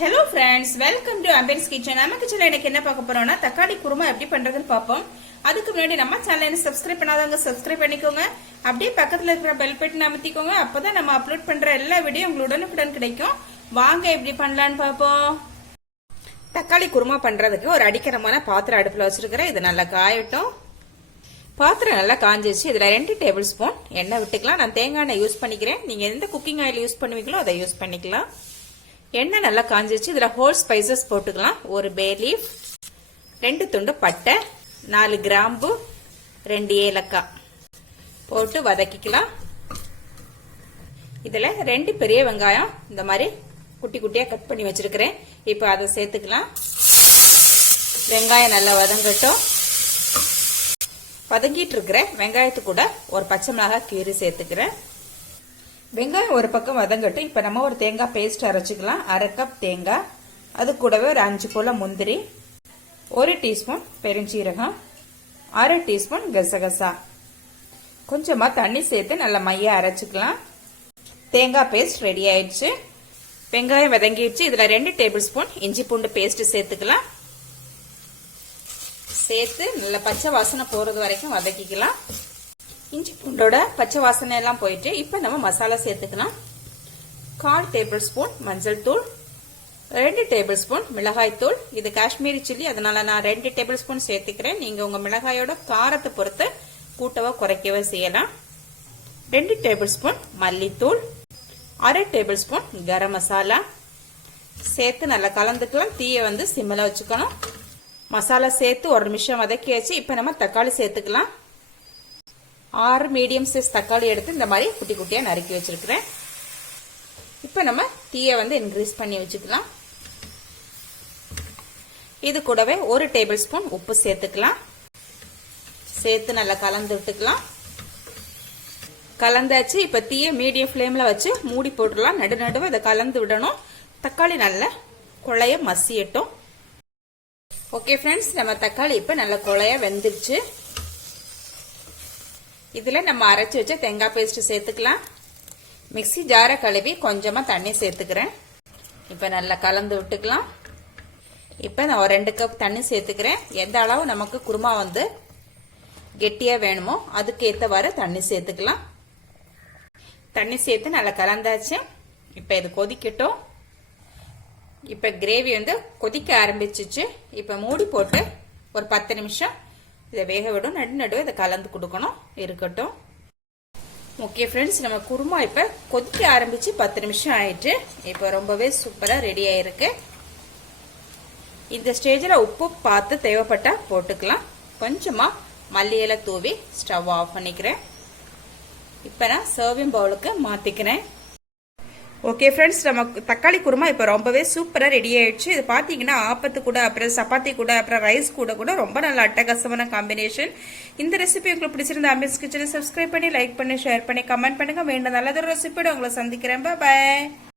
Hello friends, welcome to Ambience kitchen. நம்ம கிச்சன்ல இன்னைக்கு என்ன பார்க்க போறோம்னா தக்காளி குருமா எப்படி பண்றதுன்னு பாப்போம். அதுக்கு முன்னாடி நம்ம சேனலை சப்ஸ்கிரைப் பண்ணாதவங்க சப்ஸ்கிரைப் பண்ணிக்கோங்க. அப்படியே பக்கத்துல இருக்கிற பெல் பட்டன் அமுத்திக்கோங்க. அப்பதான் நம்ம அப்லோட் பண்ற எல்லா வீடியோ உங்களுக்கு உடனுக்குடன் கிடைக்கும். வாங்க எப்படி பண்ணலாம்னு பாப்போம். தக்காளி குருமா பண்றதுக்கு ஒரு அடிக்கரமான பாத்திரம் அடுப்புல வச்சிருக்கிறேன். இது நல்லா காயட்டும். பாத்திரம் நல்லா காஞ்சிச்சு. இதுல 2 டேபிள் ஸ்பூன் எண்ணெய் விட்டுக்கலாம். நான் தேங்காய் எண்ணெய் யூஸ் பண்ணிக்கிறேன். நீங்க எந்த குக்கிங் ஆயில் யூஸ் பண்ணுவீங்களோ அதை யூஸ் பண்ணிக்கலாம். எண்ணெய் நல்லா காஞ்சிச்சு. இதுல ஹோல் ஸ்பைசஸ் போட்டுக்கலாம். ஒரு பே லீஃப், 2 துண்டு பட்டை, 4 கிராம்பு, 2 ஏலக்காய் போட்டு வதக்கிக்கலாம். இதுல 2 பெரிய வெங்காயம் இந்த மாதிரி குட்டி குட்டியா கட் பண்ணி வச்சிருக்கிறேன். இப்ப அதை சேர்த்துக்கலாம். வெங்காயம் நல்லா வதங்கட்டும். வதங்கிட்டு இருக்கிற வெங்காயத்து கூட ஒரு பச்சை மிளகாய் கீரி சேர்த்துக்கிறேன். வெங்காயம் ஒரு பக்கம் வதங்கட்டும். இப்ப நம்ம ஒரு தேங்காய் பேஸ்ட் அரைச்சிக்கலாம். 1/2 கப் தேங்காய், அது கூடவே ஒரு 5 போல முந்திரி, 1 டீஸ்பூன் பெருஞ்சீரகம், 1/2 டீஸ்பூன் கசகசா, கொஞ்சமா தண்ணி சேர்த்து நல்லா மையா அரைச்சிக்கலாம். தேங்காய் பேஸ்ட் ரெடி ஆயிடுச்சு. வெங்காயம் வதங்கிடுச்சு. இதுல 2 டேபிள் ஸ்பூன் இஞ்சி பூண்டு பேஸ்ட் சேர்த்துக்கலாம். சேர்த்து நல்ல பச்சை வாசனை போறது வரைக்கும் வதக்கிக்கலாம். இஞ்சி பூண்டோட பச்சை வாசனை எல்லாம் போயிட்டு இப்ப நம்ம மசாலா சேர்த்துக்கலாம். 1/4 டேபிள் ஸ்பூன் மஞ்சள் தூள், 2 டேபிள் ஸ்பூன் மிளகாய் தூள். இது காஷ்மீரி சில்லி, அதனால நான் 2 டேபிள் ஸ்பூன் சேர்த்துக்கிறேன். நீங்க உங்க மிளகாயோட காரத்தை பொறுத்து கூட்டவோ குறைக்கவோ செய்யலாம். 2 டேபிள் ஸ்பூன் மல்லித்தூள், 1/2 டேபிள் ஸ்பூன் கரம் மசாலா சேர்த்து நல்லா கலந்துக்கலாம். தீயை வந்து சிம்மில் வச்சுக்கணும். மசாலா சேர்த்து 1 நிமிஷம் வதக்கியாச்சு. இப்ப நம்ம தக்காளி சேர்த்துக்கலாம். 6 மீடியம் சைஸ் தக்காளி எடுத்து இந்த மாதிரி குட்டி குட்டியா நறுக்கி வச்சிருக்கிறேன். இப்ப நம்ம தீயை வந்து இன்க்ரீஸ் பண்ணி வச்சுக்கலாம். இது கூடவே 1 டேபிள் ஸ்பூன் உப்பு சேர்த்துக்கலாம். சேர்த்து நல்லா கலந்து விட்டுக்கலாம். கலந்தாச்சு. இப்ப தீயை மீடியம் ஃப்ளேம்ல வச்சு மூடி போட்டுடலாம். நடுநடுவே இதை கலந்து விடணும். தக்காளி நல்லா குழைய மசியட்டும். ஓகே ஃப்ரெண்ட்ஸ், நம்ம தக்காளி இப்ப நல்லா குழைய வெந்துருச்சு. இதுல நம்ம அரைச்சு வச்ச தேங்காய் பேஸ்ட் சேர்த்துக்கலாம். மிக்ஸி ஜாரை கழுவி கொஞ்சமா தண்ணி சேர்த்துக்கிறேன். இப்ப நல்லா கலந்து விட்டுக்கலாம். இப்ப நான் ஒரு 2 கப் தண்ணி சேர்த்துக்கிறேன். எந்த அளவு நமக்கு குருமா வந்து கெட்டியா வேணுமோ அதுக்கு ஏற்றவாறு தண்ணி சேர்த்துக்கலாம். தண்ணி சேர்த்து நல்லா கலந்தாச்சு. இப்ப இது கொதிக்கட்டும். இப்ப கிரேவி வந்து கொதிக்க ஆரம்பிச்சிச்சு. இப்ப மூடி போட்டு ஒரு 10 நிமிஷம் இதை வேக விடும். நடுநடுவே இதை கலந்து கொடுக்கணும். இருக்கட்டும். ஓகே ஃப்ரெண்ட்ஸ், நம்ம குருமா இப்ப கொதிக்க ஆரம்பிச்சு 10 நிமிஷம் ஆயிட்டு. இப்ப ரொம்பவே சூப்பரா ரெடி ஆயிருக்கு. இந்த ஸ்டேஜ்ல உப்பு பார்த்து தேவைப்பட்டா போட்டுக்கலாம். கொஞ்சமா மல்லி இலை தூவி ஸ்டவ் ஆஃப் பண்ணிக்கிறேன். இப்ப நான் சர்விங் பவுலுக்கு மாத்திக்கிறேன். ஓகே ஃப்ரெண்ட்ஸ், நம்ம தக்காளி குருமா இப்போ ரொம்பவே சூப்பராக ரெடி ஆயிடுச்சு. இது பார்த்தீங்கன்னா ஆப்பத்து கூட, அப்புறம் சப்பாத்தி கூட, அப்புறம் ரைஸ் கூட ரொம்ப நல்ல அட்டகாசமான காம்பினேஷன். இந்த ரெசிபி உங்களுக்கு பிடிச்சிருந்த ஆம்பியன்ஸ் கிச்சனை சப்ஸ்கிரைப் பண்ணி, லைக் பண்ணி, ஷேர் பண்ணி, கமெண்ட் பண்ணுங்க. வேண்டாம் நல்லதொரு ரெசிபியோட உங்களை சந்திக்கிறேன். பாய்.